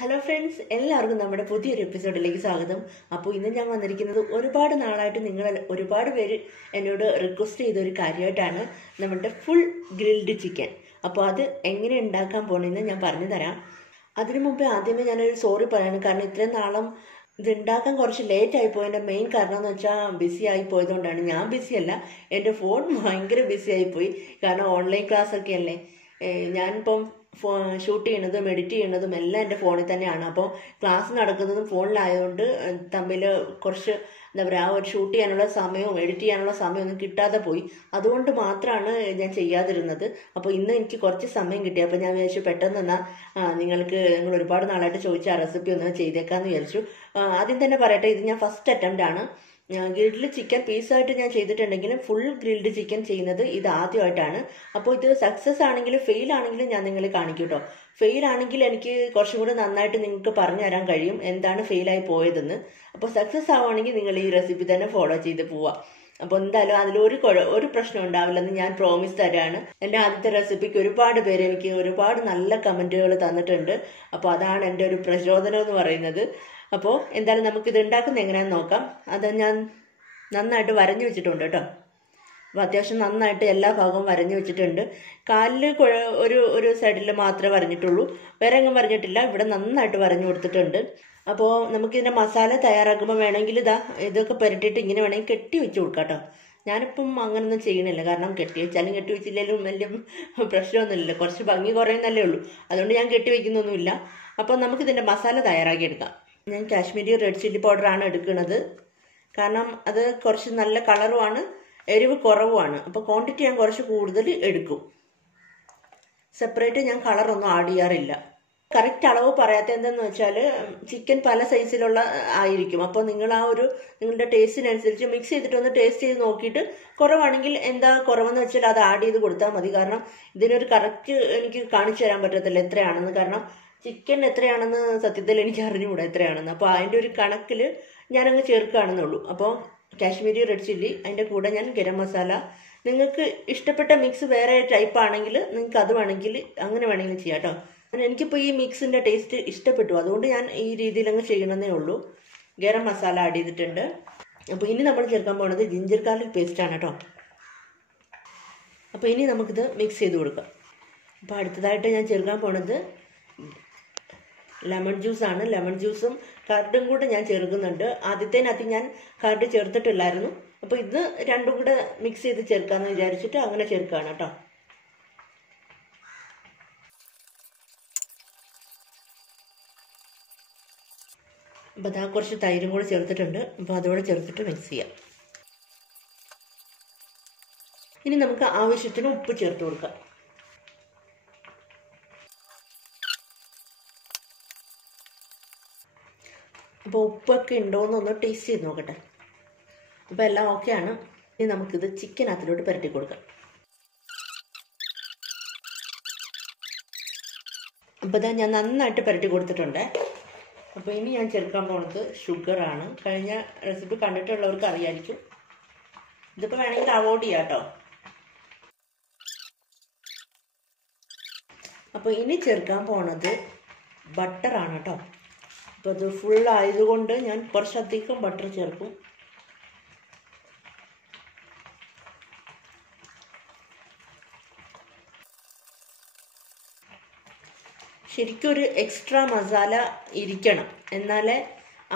Hello friends, എല്ലാവർക്കും നമ്മുടെ പുതിയൊരു എപ്പിസോഡിലേക്ക് സ്വാഗതം. അപ്പോൾ ഇന്ന് ഞാൻ വന്നിരിക്കുന്നത് ഒരുപാട് നാളായിട്ട് നിങ്ങൾ ഒരുപാട് പേര് എന്നോട് റിക്വസ്റ്റ് ചെയ്ത ഒരു കാര്യമായിട്ടാണ് നമ്മുടെ ഫുൾ ഗ്രിൽഡ് ചിക്കൻ. അപ്പോൾ അത് എങ്ങനെ ഉണ്ടാക്കാൻ പോകണമെന്ന് ഞാൻ പറഞ്ഞു തരാം. അതിനു മുമ്പേ ആദ്യമേ ഞാനൊരു സോറി പറയണം. കാരണം ഇത്രയും നാളും ഇത് ഉണ്ടാക്കാൻ കുറച്ച് ലേറ്റ് ആയിപ്പോയതിൻ്റെ മെയിൻ കാരണം എന്ന് വെച്ചാൽ ബിസി ആയി പോയതുകൊണ്ടാണ്. ഞാൻ ബിസിയല്ല, എൻ്റെ ഫോൺ ഭയങ്കര ബിസി ആയിപ്പോയി. കാരണം ഓൺലൈൻ ക്ലാസ് ഒക്കെ അല്ലേ. ഞാനിപ്പം ഷൂട്ട് ചെയ്യണതും എഡിറ്റ് ചെയ്യണതും എല്ലാം എൻ്റെ ഫോണിൽ തന്നെയാണ്. അപ്പോൾ ക്ലാസ് നടക്കുന്നതും ഫോണിലായതുകൊണ്ട് തമ്മിൽ കുറച്ച് എന്താ പറയുക, ഒരു ഷൂട്ട് ചെയ്യാനുള്ള സമയവും എഡിറ്റ് ചെയ്യാനുള്ള സമയമൊന്നും കിട്ടാതെ പോയി. അതുകൊണ്ട് മാത്രമാണ് ഞാൻ ചെയ്യാതിരുന്നത്. അപ്പോൾ ഇന്ന് എനിക്ക് കുറച്ച് സമയം കിട്ടി. അപ്പോൾ ഞാൻ വിചാരിച്ചു പെട്ടെന്ന് എന്നാൽ നിങ്ങൾ ഒരുപാട് നാളായിട്ട് ചോദിച്ച ആ റെസിപ്പി ഒന്ന് ചെയ്തേക്കാമെന്ന് വിചാരിച്ചു. ആദ്യം തന്നെ പറയട്ടെ, ഇത് ഞാൻ ഫസ്റ്റ് അറ്റംപ്റ്റ് ആണ്. ഗ്രിൽഡ് ചിക്കൻ പീസായിട്ട് ഞാൻ ചെയ്തിട്ടുണ്ടെങ്കിലും ഫുൾ ഗ്രിൽഡ് ചിക്കൻ ചെയ്യുന്നത് ഇത് ആദ്യമായിട്ടാണ്. അപ്പോൾ ഇത് സക്സസ് ആണെങ്കിലും ഫെയിൽ ആണെങ്കിലും ഞാൻ നിങ്ങളെ കാണിക്കും കേട്ടോ. ഫെയിൽ ആണെങ്കിൽ എനിക്ക് കുറച്ചും കൂടി നന്നായിട്ട് നിങ്ങൾക്ക് പറഞ്ഞു തരാൻ കഴിയും എന്താണ് ഫെയിലായി പോയതെന്ന്. അപ്പോൾ സക്സസ് ആവുകയാണെങ്കിൽ നിങ്ങൾ ഈ റെസിപ്പി തന്നെ ഫോളോ ചെയ്ത് പോവാം. അപ്പോൾ എന്തായാലും അതിലൊരു പ്രശ്നം ഉണ്ടാവില്ലെന്ന് ഞാൻ പ്രോമിസ് തരാണ്. എൻ്റെ ആദ്യത്തെ റെസിപ്പിക്ക് ഒരുപാട് പേര് എനിക്ക് ഒരുപാട് നല്ല കമൻറ്റുകൾ തന്നിട്ടുണ്ട്. അപ്പോൾ അതാണ് എൻ്റെ ഒരു പ്രചോദനം എന്ന് പറയുന്നത്. അപ്പോൾ എന്തായാലും നമുക്കിത് ഉണ്ടാക്കുന്നത് എങ്ങനെയാണെന്ന് നോക്കാം. അത് ഞാൻ നന്നായിട്ട് വരഞ്ഞു വെച്ചിട്ടുണ്ട് കേട്ടോ. അപ്പോൾ അത്യാവശ്യം നന്നായിട്ട് എല്ലാ ഭാഗവും വരഞ്ഞു വെച്ചിട്ടുണ്ട്. കാലിൽ ഒരു സൈഡിൽ മാത്രമേ വരഞ്ഞിട്ടുള്ളൂ, വേറെ എങ്ങും വരഞ്ഞിട്ടില്ല. ഇവിടെ നന്നായിട്ട് വരഞ്ഞു കൊടുത്തിട്ടുണ്ട്. അപ്പോൾ നമുക്കിതിൻ്റെ മസാല തയ്യാറാക്കുമ്പോൾ വേണമെങ്കിൽ ഇതൊക്കെ പുരട്ടിയിട്ട് ഇങ്ങനെ വേണമെങ്കിൽ കെട്ടി വെച്ച് കൊടുക്കാം കേട്ടോ. ഞാനിപ്പം അങ്ങനൊന്നും ചെയ്യണില്ല. കാരണം കെട്ടി വെച്ചാലും കെട്ടി വെച്ചില്ലെങ്കിലും വലിയ പ്രശ്നമൊന്നുമില്ല. കുറച്ച് ഭംഗി കുറയുന്നല്ലേ ഉള്ളൂ. അതുകൊണ്ട് ഞാൻ കെട്ടി വയ്ക്കുന്നൊന്നുമില്ല. അപ്പോൾ നമുക്കിതിൻ്റെ മസാല തയ്യാറാക്കി എടുക്കാം. ഞാൻ കാശ്മീരി റെഡ് ചില്ലി പൗഡറാണ് എടുക്കുന്നത്. കാരണം അത് കുറച്ച് നല്ല കളറുമാണ്, എരിവ് കുറവുമാണ്. അപ്പോൾ ക്വാണ്ടിറ്റി ഞാൻ കുറച്ച് കൂടുതൽ എടുക്കും. സെപ്പറേറ്റ് ഞാൻ കളറൊന്നും ആഡ് ചെയ്യാറില്ല. കറക്റ്റ് അളവ് പറയാത്ത എന്തെന്ന് വെച്ചാൽ ചിക്കൻ പല സൈസിലുള്ള ആയിരിക്കും. അപ്പോൾ നിങ്ങളുടെ ടേസ്റ്റിനനുസരിച്ച് മിക്സ് ചെയ്തിട്ടൊന്ന് ടേസ്റ്റ് ചെയ്ത് നോക്കിയിട്ട് കുറവാണെങ്കിൽ എന്താ കുറവെന്ന് വെച്ചാൽ അത് ആഡ് ചെയ്ത് കൊടുത്താൽ മതി. കാരണം ഇതിനൊരു കറക്റ്റ് എനിക്ക് കാണിച്ചു തരാൻ പറ്റത്തില്ല എത്രയാണെന്ന്. കാരണം ചിക്കൻ എത്രയാണെന്ന് സത്യത്തിൽ എനിക്ക് അറിഞ്ഞുകൂടാ എത്രയാണെന്ന്. അപ്പോൾ അതിൻ്റെ ഒരു കണക്കിൽ ഞാനങ്ങ് ചേർക്കുകയാണെന്നുള്ളൂ. അപ്പോൾ കാശ്മീരി റെഡ് ചില്ലി, അതിൻ്റെ കൂടെ ഞാൻ ഗരം മസാല. നിങ്ങൾക്ക് ഇഷ്ടപ്പെട്ട മിക്സ് വേറെ ടൈപ്പ് ആണെങ്കിൽ നിങ്ങൾക്ക് അത് വേണമെങ്കിൽ അങ്ങനെ വേണമെങ്കിൽ ചെയ്യാം കേട്ടോ. എനിക്കിപ്പോൾ ഈ മിക്സിൻ്റെ ടേസ്റ്റ് ഇഷ്ടപ്പെട്ടു, അതുകൊണ്ട് ഞാൻ ഈ രീതിയിൽ അങ്ങ് ചെയ്യണമെന്നേ ഉള്ളൂ. ഗരം മസാല ആഡ് ചെയ്തിട്ടുണ്ട്. അപ്പോൾ ഇനി നമ്മൾ ചേർക്കാൻ പോകുന്നത് ജിഞ്ചർ ഗാർലിക് പേസ്റ്റാണ് കേട്ടോ. അപ്പോൾ ഇനി നമുക്കിത് മിക്സ് ചെയ്ത് കൊടുക്കാം. അപ്പോൾ അടുത്തതായിട്ട് ഞാൻ ചേർക്കാൻ പോണത് ലെമൺ ജ്യൂസാണ്. ലെമൺ ജ്യൂസും കർഡും കൂടെ ഞാൻ ചേർക്കുന്നുണ്ട്. ആദ്യത്തേനകത്ത് ഞാൻ കർഡ് ചേർത്തിട്ടില്ലായിരുന്നു. അപ്പോൾ ഇത് രണ്ടും കൂടെ മിക്സ് ചെയ്ത് ചേർക്കാമെന്ന് വിചാരിച്ചിട്ട് അങ്ങനെ ചേർക്കുകയാണ് കേട്ടോ. അപ്പോൾ അതാ കുറച്ച് തൈരും കൂടെ ചേർത്തിട്ടുണ്ട്. അപ്പോൾ അതോടെ ചേർത്തിട്ട് മിക്സ് ചെയ്യാം. ഇനി നമുക്ക് ആവശ്യത്തിന് ഉപ്പ് ചേർത്ത് കൊടുക്കാം. അപ്പോൾ ഉപ്പൊക്കെ ഉണ്ടോയെന്നൊന്ന് ടേസ്റ്റ് ചെയ്ത് നോക്കട്ടെ. അപ്പോൾ എല്ലാം ഓക്കെയാണ്. ഇനി നമുക്കിത് ചിക്കനകത്തിലോട്ട് പുരട്ടി കൊടുക്കാം. അപ്പോൾ ഇതാ ഞാൻ നന്നായിട്ട് പുരട്ടി കൊടുത്തിട്ടുണ്ട്. അപ്പോൾ ഇനി ഞാൻ ചേർക്കാൻ പോകുന്നത് ഷുഗറാണ്. കഴിഞ്ഞ റെസിപ്പി കണ്ടിട്ടുള്ളവർക്ക് അറിയായിരിക്കും. ഇതിപ്പോൾ വേണമെങ്കിൽ അവോയ്ഡ് ചെയ്യാം കേട്ടോ. അപ്പോൾ ഇനി ചേർക്കാൻ പോണത് ബട്ടറാണ് കേട്ടോ. അപ്പോൾ അത് ഫുൾ ആയതുകൊണ്ട് ഞാൻ കുറച്ചധികം ബട്ടർ ചേർക്കും. ശരിക്കും ഒരു എക്സ്ട്രാ മസാല ഇരിക്കണം, എന്നാലേ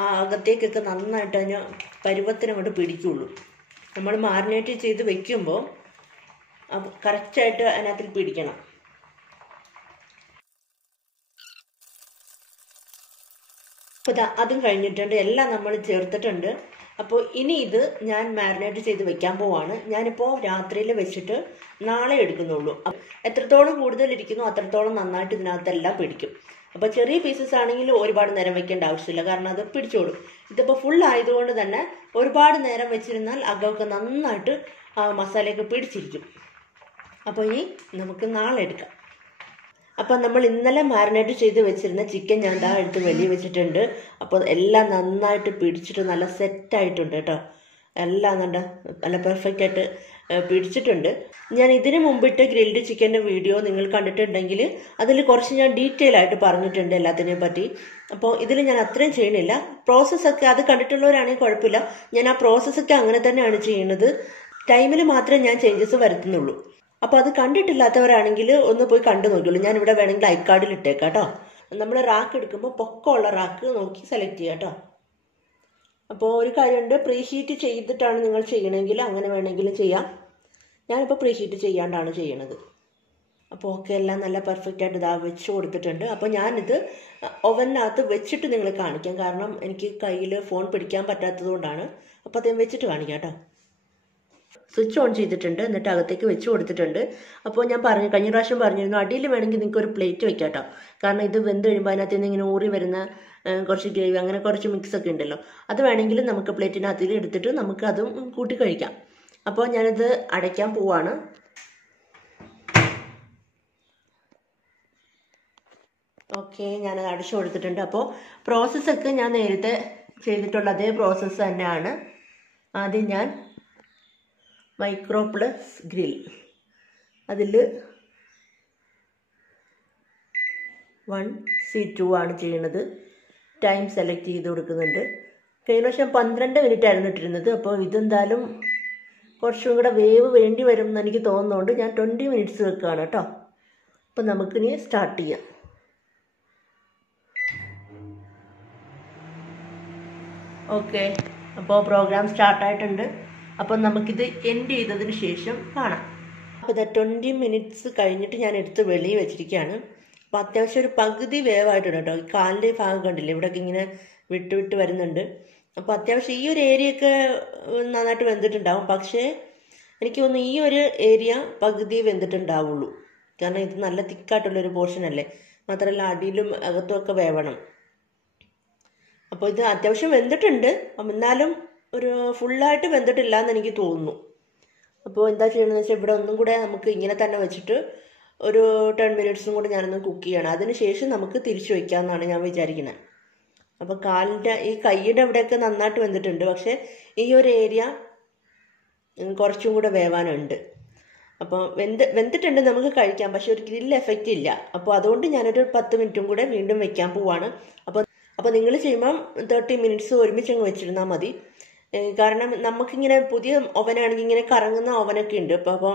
ആ അകത്തേക്കൊക്കെ നന്നായിട്ട് അതിന് പരുവത്തിനങ്ങോട്ട് പിടിക്കുള്ളൂ. നമ്മൾ മാരിനേറ്റ് ചെയ്ത് വെക്കുമ്പോൾ കറക്റ്റായിട്ട് അതിനകത്തിൽ പിടിക്കണം. അപ്പോൾ അതും കഴിഞ്ഞിട്ടുണ്ട്, എല്ലാം നമ്മൾ ചേർത്തിട്ടുണ്ട്. അപ്പോൾ ഇനി ഇത് ഞാൻ മാരിനേറ്റ് ചെയ്ത് വെക്കാൻ പോവാണ്. ഞാനിപ്പോൾ രാത്രിയിൽ വെച്ചിട്ട് നാളെ എടുക്കുന്നുള്ളൂ. എത്രത്തോളം കൂടുതൽ ഇരിക്കുന്നു അത്രത്തോളം നന്നായിട്ട് ഇതിനകത്തെല്ലാം പിടിക്കും. അപ്പോൾ ചെറിയ പീസസ് ആണെങ്കിൽ ഒരുപാട് നേരം വെക്കേണ്ട ആവശ്യമില്ല, കാരണം അത് പിടിച്ചോളും. ഇതിപ്പോൾ ഫുൾ ആയതുകൊണ്ട് തന്നെ ഒരുപാട് നേരം വെച്ചിരുന്നാൽ അകമൊക്കെ നന്നായിട്ട് മസാലയൊക്കെ പിടിച്ചിരിക്കും. അപ്പോൾ ഇനി നമുക്ക് നാളെ എടുക്കാം. അപ്പം നമ്മൾ ഇന്നലെ മാരിനേറ്റ് ചെയ്ത് വെച്ചിരുന്ന ചിക്കൻ ഞാൻ എടുത്ത് വെളിയിൽ വെച്ചിട്ടുണ്ട്. അപ്പോൾ എല്ലാം നന്നായിട്ട് പിടിച്ചിട്ട് നല്ല സെറ്റായിട്ടുണ്ട് കേട്ടോ. എല്ലാം നല്ല പെർഫെക്റ്റ് ആയിട്ട് പിടിച്ചിട്ടുണ്ട്. ഞാൻ ഇതിനു മുമ്പിട്ട് ഗ്രിൽഡ് ചിക്കൻ്റെ വീഡിയോ നിങ്ങൾ കണ്ടിട്ടുണ്ടെങ്കിൽ അതിൽ കുറച്ച് ഞാൻ ഡീറ്റെയിൽ ആയിട്ട് പറഞ്ഞിട്ടുണ്ട് എല്ലാത്തിനെയും പറ്റി. അപ്പോൾ ഇതിൽ ഞാൻ അത്രയും ചെയ്യണില്ല. പ്രോസസ്സൊക്കെ അത് കണ്ടിട്ടുള്ളവരാണെങ്കിൽ കുഴപ്പമില്ല. ഞാൻ ആ പ്രോസസ്സൊക്കെ അങ്ങനെ തന്നെയാണ് ചെയ്യുന്നത്. ടൈമിൽ മാത്രമേ ഞാൻ ചേഞ്ചസ് വരുത്തുന്നുള്ളൂ. അപ്പോൾ അത് കണ്ടിട്ടില്ലാത്തവരാണെങ്കിൽ ഒന്ന് പോയി കണ്ടു നോക്കിയുള്ളൂ. ഞാനിവിടെ വേണമെങ്കിൽ ഐക്കാർഡിൽ ഇട്ടേക്കാം കേട്ടോ. നമ്മൾ റാക്ക് എടുക്കുമ്പോൾ പൊക്കമുള്ള റാക്ക് നോക്കി സെലക്ട് ചെയ്യാം കേട്ടോ. അപ്പോൾ ഒരു കാര്യമുണ്ട്, പ്രീ ഹീറ്റ് ചെയ്തിട്ടാണ് നിങ്ങൾ ചെയ്യണമെങ്കിൽ അങ്ങനെ വേണമെങ്കിലും ചെയ്യാം. ഞാനിപ്പോൾ പ്രീ ഹീറ്റ് ചെയ്യാണ്ടാണ് ചെയ്യണത്. അപ്പോൾ ഓക്കെ, എല്ലാം നല്ല പെർഫെക്റ്റ് ആയിട്ട് ഇതാ വെച്ച് കൊടുത്തിട്ടുണ്ട്. അപ്പോൾ ഞാനിത് ഓവനിനകത്ത് വെച്ചിട്ട് നിങ്ങളെ കാണിക്കാം. കാരണം എനിക്ക് കയ്യിൽ ഫോൺ പിടിക്കാൻ പറ്റാത്തത് കൊണ്ടാണ്. അപ്പോൾ അതേ വെച്ചിട്ട് കാണിക്കാം കേട്ടോ. സ്വിച്ച് ഓൺ ചെയ്തിട്ടുണ്ട്, എന്നിട്ട് അകത്തേക്ക് വെച്ച് കൊടുത്തിട്ടുണ്ട്. അപ്പോൾ ഞാൻ കഴിഞ്ഞ പ്രാവശ്യം പറഞ്ഞിരുന്നു അടിയിൽ വേണമെങ്കിൽ നിങ്ങൾക്ക് ഒരു പ്ലേറ്റ് വെക്കാം കേട്ടോ. കാരണം ഇത് വെന്ത് കഴിയുമ്പോൾ അതിനകത്ത് നിന്ന് ഇങ്ങനെ ഊറി വരുന്ന കുറച്ച് ഗ്രേവി അങ്ങനെ കുറച്ച് മിക്സൊക്കെ ഉണ്ടല്ലോ, അത് വേണമെങ്കിൽ നമുക്ക് പ്ലേറ്റിനകത്തിൽ എടുത്തിട്ട് നമുക്ക് അതും കൂട്ടി കഴിക്കാം. അപ്പോൾ ഞാനിത് അടയ്ക്കാൻ പോവാണ്. ഓക്കെ, ഞാനത് അടച്ചു കൊടുത്തിട്ടുണ്ട്. അപ്പോൾ പ്രോസസ്സൊക്കെ ഞാൻ നേരത്തെ ചെയ്തിട്ടുള്ള അതേ പ്രോസസ്സ് തന്നെയാണ്. ആദ്യം ഞാൻ മൈക്രോ പ്ലസ് ഗ്രിൽ അതിൽ 1C2 ആണ് ചെയ്യുന്നത്. ടൈം സെലക്ട് ചെയ്ത് കൊടുക്കുന്നുണ്ട്. കഴിഞ്ഞ പ്രാവശ്യം 12 മിനിറ്റ് ആയിരുന്നു ഇട്ടിരുന്നത്. അപ്പോൾ ഇതെന്തായാലും കുറച്ചും കൂടെ വേവ് വേണ്ടി വരും എന്ന് എനിക്ക് തോന്നുന്നതുകൊണ്ട് ഞാൻ 20 മിനിറ്റ്സ് വെക്കുകയാണ് കേട്ടോ. അപ്പോൾ നമുക്കിനി സ്റ്റാർട്ട് ചെയ്യാം. ഓക്കെ, അപ്പോൾ പ്രോഗ്രാം സ്റ്റാർട്ടായിട്ടുണ്ട്. അപ്പോൾ നമുക്കിത് എൻഡ് ചെയ്തതിന് ശേഷം കാണാം. അപ്പോൾ ഇത് 20 മിനിറ്റ്സ് കഴിഞ്ഞിട്ട് ഞാൻ എടുത്ത് വെളിയിൽ വെച്ചിരിക്കുകയാണ്. അപ്പോൾ അത്യാവശ്യം ഒരു പകുതി വേവായിട്ടുണ്ട് കേട്ടോ. ഈ കാലിൻ്റെ ഭാഗം കണ്ടില്ലേ, ഇവിടെയൊക്കെ ഇങ്ങനെ വിട്ട് വരുന്നുണ്ട്. അപ്പോൾ അത്യാവശ്യം ഈ ഒരു ഏരിയയൊക്കെ നന്നായിട്ട് വെന്തിട്ടുണ്ടാവും. പക്ഷേ എനിക്ക് തോന്നുന്നു ഈ ഒരു ഏരിയ പകുതി വെന്തിട്ടുണ്ടാവുള്ളൂ. കാരണം ഇത് നല്ല തിക്കായിട്ടുള്ളൊരു പോർഷൻ അല്ലേ. മാത്രമല്ല അടിയിലും അകത്തും ഒക്കെ വേവണം. അപ്പോൾ ഇത് അത്യാവശ്യം വെന്തിട്ടുണ്ട്, എന്നാലും ഒരു ഫുള്ളായിട്ട് വെന്തിട്ടില്ല എന്ന് എനിക്ക് തോന്നുന്നു. അപ്പോൾ എന്താ ചെയ്യണമെന്ന് വെച്ചാൽ ഇവിടെ ഒന്നും കൂടെ നമുക്ക് ഇങ്ങനെ തന്നെ വെച്ചിട്ട് ഒരു 10 മിനിറ്റ്സും കൂടെ ഞാനൊന്ന് കുക്ക് ചെയ്യണം. അതിന് ശേഷം നമുക്ക് തിരിച്ചു വയ്ക്കാമെന്നാണ് ഞാൻ വിചാരിക്കുന്നത്. അപ്പോൾ കാലിൻ്റെ ഈ കൈയുടെ അവിടെയൊക്കെ നന്നായിട്ട് വെന്തിട്ടുണ്ട്. പക്ഷേ ഈ ഒരു ഏരിയ കുറച്ചും കൂടെ വേവാനുണ്ട്. അപ്പോൾ വെന്തിട്ടുണ്ട്, നമുക്ക് കഴിക്കാം. പക്ഷെ ഒരു ഗ്രിൽ എഫക്റ്റ് ഇല്ല. അപ്പോൾ അതുകൊണ്ട് ഞാനൊരു 10 മിനിറ്റും കൂടെ വീണ്ടും വെക്കാൻ പോവാണ്. അപ്പോൾ നിങ്ങൾ ചെയ്യുമ്പം 30 മിനിറ്റ്സ് ഒരുമിച്ച് അങ്ങ് വെച്ചിരുന്നാൽ മതി. കാരണം നമുക്കിങ്ങനെ പുതിയ ഓവനാണെങ്കിൽ ഇങ്ങനെ കറങ്ങുന്ന ഓവനൊക്കെ ഉണ്ട്. അപ്പോൾ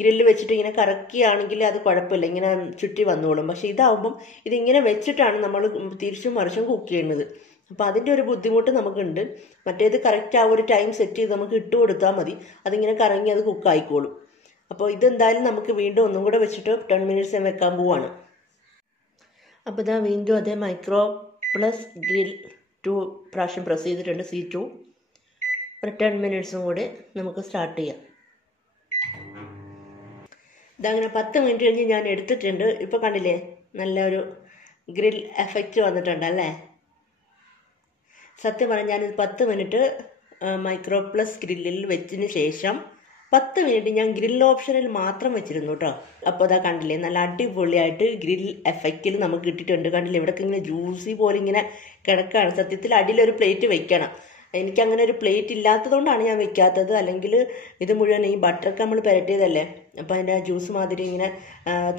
ഗ്രില്ല് വെച്ചിട്ട് ഇങ്ങനെ കറക്കുകയാണെങ്കിൽ അത് കുഴപ്പമില്ല, ഇങ്ങനെ ചുറ്റി വന്നോളും. പക്ഷേ ഇതാവുമ്പം ഇതിങ്ങനെ വെച്ചിട്ടാണ് നമ്മൾ തിരിച്ചും മറിച്ചും കുക്ക് ചെയ്യുന്നത്. അപ്പോൾ അതിൻ്റെ ഒരു ബുദ്ധിമുട്ട് നമുക്കുണ്ട്. മറ്റേത് കറക്റ്റ് ആ ഒരു ടൈം സെറ്റ് ചെയ്ത് നമുക്ക് ഇട്ട് കൊടുത്താൽ മതി, അതിങ്ങനെ കറങ്ങി അത് കുക്കായിക്കോളും. അപ്പോൾ ഇതെന്തായാലും നമുക്ക് വീണ്ടും ഒന്നും കൂടെ വെച്ചിട്ട് 10 മിനിറ്റ്സ് വെക്കാൻ പോവാണ്. അപ്പോൾ ഇതാ വീണ്ടും അതേ മൈക്രോ പ്ലസ് ഗ്രിൽ 2 പ്രാവശ്യം പ്രസ് ചെയ്തിട്ടുണ്ട്, C2. ഒരു 10 മിനിറ്റ്സും കൂടെ നമുക്ക് സ്റ്റാർട്ട് ചെയ്യാം. ഇതങ്ങനെ 10 മിനിറ്റ് കഴിഞ്ഞ് ഞാൻ എടുത്തിട്ടുണ്ട്. ഇപ്പോൾ കണ്ടില്ലേ, നല്ലൊരു ഗ്രിൽ എഫക്റ്റ് വന്നിട്ടുണ്ട് അല്ലേ. സത്യം പറഞ്ഞാൽ ഞാനിത് 10 മിനിറ്റ് മൈക്രോ പ്ലസ് ഗ്രില്ലിൽ വെച്ചതിന് ശേഷം 10 മിനിറ്റ് ഞാൻ ഗ്രിൽ ഓപ്ഷനിൽ മാത്രം വെച്ചിരുന്നു കേട്ടോ. അപ്പോൾ അതാ കണ്ടില്ലേ, നല്ല അടിപൊളിയായിട്ട് ഗ്രിൽ എഫക്റ്റിൽ നമുക്ക് കിട്ടിയിട്ടുണ്ട്. കണ്ടില്ലേ, ഇവിടെ ഇങ്ങനെ ജ്യൂസി പോലെ ഇങ്ങനെ കിടക്കുകയാണ്. സത്യത്തിൽ അടിയിലൊരു പ്ലേറ്റ് വെക്കണം. എനിക്കങ്ങനെ ഒരു പ്ലേറ്റ് ഇല്ലാത്തതുകൊണ്ടാണ് ഞാൻ വെക്കാത്തത്. അല്ലെങ്കിൽ ഇത് മുഴുവൻ ഈ ബട്ടറൊക്കെ നമ്മൾ പുരട്ടിയതല്ലേ, അപ്പോൾ അതിൻ്റെ ജ്യൂസ് മാതിരി ഇങ്ങനെ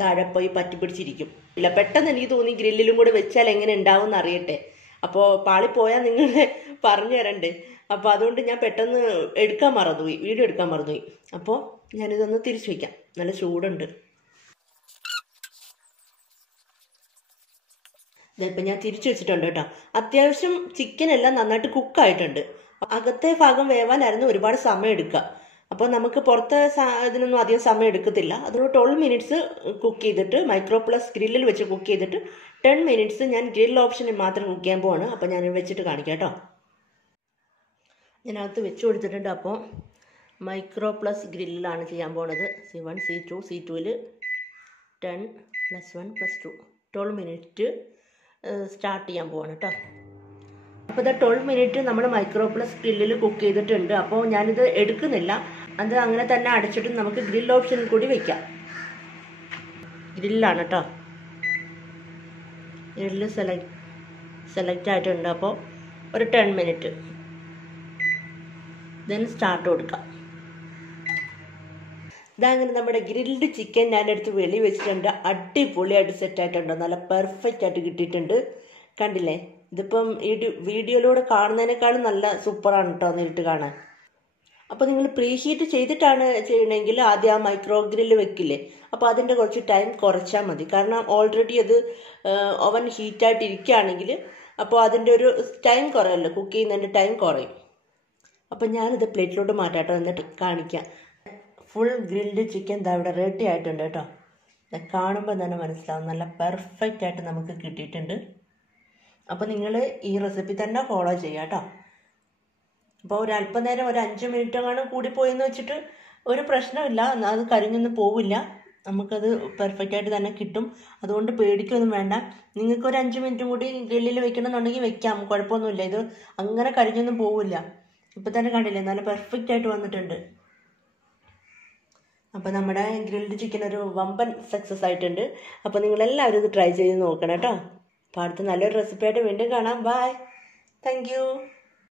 താഴെ പോയി പറ്റി പിടിച്ചിരിക്കും. ഇല്ല, പെട്ടെന്ന് എനിക്ക് തോന്നി ഗ്രില്ലിലും കൂടെ വെച്ചാൽ എങ്ങനെ ഉണ്ടാവും എന്ന് അറിയട്ടെ. അപ്പോൾ പാളിപ്പോയാൽ നിങ്ങൾ പറഞ്ഞു തരണ്ടേ. അപ്പോൾ അതുകൊണ്ട് ഞാൻ പെട്ടെന്ന് വീഡിയോ എടുക്കാൻ മറന്നുപോയി. അപ്പോൾ ഞാനിതൊന്ന് തിരിച്ചു വയ്ക്കാം. നല്ല ചൂടുണ്ട്. ഇതിപ്പോൾ ഞാൻ തിരിച്ചു വെച്ചിട്ടുണ്ട് കേട്ടോ. അത്യാവശ്യം ചിക്കനെല്ലാം നന്നായിട്ട് കുക്കായിട്ടുണ്ട്. അകത്തെ ഭാഗം വേവാനായിരുന്നു ഒരുപാട് സമയം എടുക്കുക. അപ്പോൾ നമുക്ക് പുറത്തെ ഇതിനൊന്നും അധികം സമയം എടുക്കത്തില്ല. അതുകൊണ്ട് 12 മിനിറ്റ്സ് കുക്ക് ചെയ്തിട്ട് മൈക്രോ പ്ലസ് ഗ്രില്ലിൽ വെച്ച് കുക്ക് ചെയ്തിട്ട് 10 മിനിറ്റ്സ് ഞാൻ ഗ്രിൽ ഓപ്ഷനിൽ മാത്രം കുക്ക് ചെയ്യാൻ പോവാണ്. അപ്പോൾ ഞാൻ വെച്ചിട്ട് കാണിക്കാം കേട്ടോ. ഞാനകത്ത് വെച്ച് കൊടുത്തിട്ടുണ്ട്. അപ്പോൾ മൈക്രോ പ്ലസ് ഗ്രില്ലിലാണ് ചെയ്യാൻ പോണത്. C1 C2 C2ൽ 10 + 1 + 2 12 മിനിറ്റ് സ്റ്റാർട്ട് ചെയ്യാൻ പോവാണ് കേട്ടോ. അപ്പോൾ ഇത് 12 മിനിറ്റ് നമ്മൾ മൈക്രോ പ്ലസ് ഗ്രില്ലിൽ കുക്ക് ചെയ്തിട്ടുണ്ട്. അപ്പോൾ ഞാനിത് എടുക്കുന്നില്ല, അത് അങ്ങനെ തന്നെ അടച്ചിട്ട് നമുക്ക് ഗ്രിൽ ഓപ്ഷനിൽ കൂടി വയ്ക്കാം. ഗ്രില്ലാണ് കേട്ടോ. ഗ്രില്ല് സെലക്ട് ആയിട്ടുണ്ട്. അപ്പോൾ ഒരു 10 മിനിറ്റ് ദെൻ സ്റ്റാർട്ട് കൊടുക്കാം. ഇതങ്ങനെ നമ്മുടെ ഗ്രിൽഡ് ചിക്കൻ ഞാനെടുത്ത് വെളി വെച്ചിട്ടുണ്ട്. അടിപൊളിയായിട്ട് സെറ്റായിട്ടുണ്ടോ, നല്ല പെർഫെക്റ്റ് ആയിട്ട് കിട്ടിയിട്ടുണ്ട്. കണ്ടില്ലേ, ഇതിപ്പം ഈ വീഡിയോയിലൂടെ കാണുന്നതിനേക്കാളും നല്ല സൂപ്പറാണ് കേട്ടോ നേരിട്ട് കാണാൻ. അപ്പോൾ നിങ്ങൾ പ്രീ ഹീറ്റ് ചെയ്തിട്ടാണ് ചെയ്യണമെങ്കിൽ ആദ്യം ആ മൈക്രോ ഗ്രില്ല് വെക്കില്ലേ, അപ്പോൾ അതിൻ്റെ കുറച്ച് ടൈം കുറച്ചാൽ മതി. കാരണം ഓൾറെഡി അത് ഓവൻ ഹീറ്റായിട്ട് ഇരിക്കുകയാണെങ്കിൽ അപ്പോൾ അതിൻ്റെ ഒരു ടൈം കുറയല്ലോ, കുക്ക് ചെയ്യുന്നതിൻ്റെ ടൈം കുറയും. അപ്പം ഞാനിത് പ്ലേറ്റിലോട്ട് മാറ്റാട്ടോ, എന്നിട്ട് കാണിക്കാം. ഫുൾ ഗ്രിൽഡ് ചിക്കൻ ദാ ഇവിടെ റെഡി ആയിട്ടുണ്ട് കേട്ടോ. കാണുമ്പോൾ തന്നെ മനസ്സിലാവും നല്ല പെർഫെക്റ്റ് ആയിട്ട് നമുക്ക് കിട്ടിയിട്ടുണ്ട്. അപ്പോൾ നിങ്ങൾ ഈ റെസിപ്പി തന്നെ ഫോളോ ചെയ്യുക കേട്ടോ. അപ്പോൾ ഒരു അല്പനേരം ഒരു 5 മിനിറ്റ് അങ്ങനെ കൂടിപ്പോയെന്ന് വെച്ചിട്ട് ഒരു പ്രശ്നമില്ല, അത് കരിഞ്ഞൊന്നും പോവില്ല, നമുക്കത് പെർഫെക്റ്റ് ആയിട്ട് തന്നെ കിട്ടും. അതുകൊണ്ട് പേടിക്കൊന്നും വേണ്ട. നിങ്ങൾക്ക് ഒരു 5 മിനിറ്റും കൂടി ഗ്രില്ലിൽ വെക്കണമെന്നുണ്ടെങ്കിൽ വെക്കാം, കുഴപ്പമൊന്നുമില്ല. ഇത് അങ്ങനെ കരിഞ്ഞൊന്നും പോവില്ല. ഇപ്പം തന്നെ കണ്ടില്ലേ, നല്ല പെർഫെക്റ്റ് ആയിട്ട് വന്നിട്ടുണ്ട്. അപ്പോൾ നമ്മുടെ ഗ്രിൽഡ് ചിക്കൻ ഒരു വമ്പൻ സക്സസ് ആയിട്ടുണ്ട്. അപ്പോൾ നിങ്ങളെല്ലാവരും ഇത് ട്രൈ ചെയ്ത് നോക്കണം കേട്ടോ. അപ്പോൾ അടുത്ത നല്ലൊരു റെസിപ്പി ആയിട്ട് വീണ്ടും കാണാം. Bye, thank U.